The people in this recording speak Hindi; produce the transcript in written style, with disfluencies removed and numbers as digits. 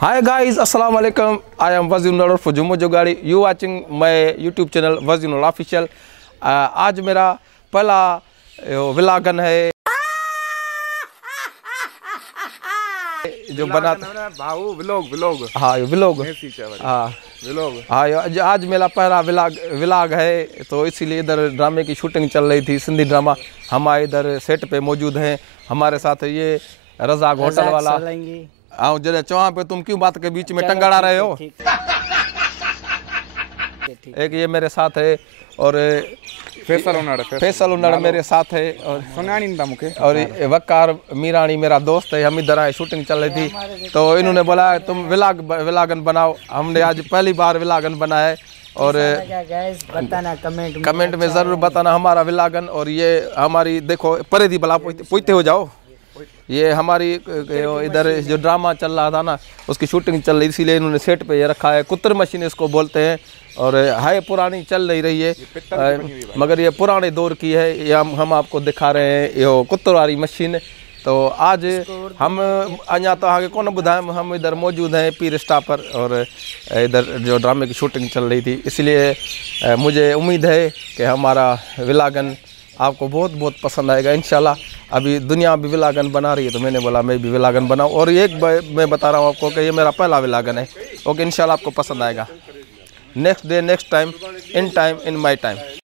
Hi guys, assalamu alaikum. I am Wazirul for Jumbo Jogari. You watching my YouTube channel Wazirul Official. आज मेरा पहला व्लॉगन है जो बना भाऊ व्लॉग हाँ व्लॉग हाँ आज मेरा पहला व्लॉग है, तो इसीलिए इधर ड्रामे की शूटिंग चल रही थी, सिंधी ड्रामा। हम इधर सेट पे मौजूद हैं, हमारे साथ ये रज़ाक होटल वाला। आओ जरा चौहान पे तुम क्यों बात के बीच में टंगड़ा रहे हो। एक ये मेरे साथ है और फैसल उन्नड़ मेरे साथ है और वकार मीरानी मेरा दोस्त है। हम इधर आए, शूटिंग चल रही थी तो इन्होंने बोला तुम व्लॉगन बनाओ। हमने आज पहली बार व्लॉगन बनाया है और बताना कमेंट में ज़रूर बताना हमारा व्लॉगन। और ये हमारी देखो परे दी भला पूछते हो जाओ, ये हमारी इधर जो ड्रामा चल रहा था ना उसकी शूटिंग चल रही, इसीलिए इन्होंने सेट पे ये रखा है। कुत्तर मशीन इसको बोलते हैं और है पुरानी, चल नहीं रही है मगर ये पुराने दौर की है। ये हम आपको दिखा रहे हैं ये कुत्तर वाली मशीन। तो आज हम अञा तो आगे कौन बुधाएं, हम इधर मौजूद हैं पीर स्टाफ पर और इधर जो ड्रामे की शूटिंग चल रही थी, इसलिए मुझे उम्मीद है कि हमारा व्लॉगन आपको बहुत बहुत पसंद आएगा इंशाल्लाह। अभी दुनिया भी व्लॉगन बना रही है तो मैंने बोला मैं भी व्लॉगन बनाऊं। और एक मैं बता रहा हूँ आपको कि ये मेरा पहला व्लॉगन है। ओके, इंशाल्लाह आपको पसंद आएगा। Next day next time in my time.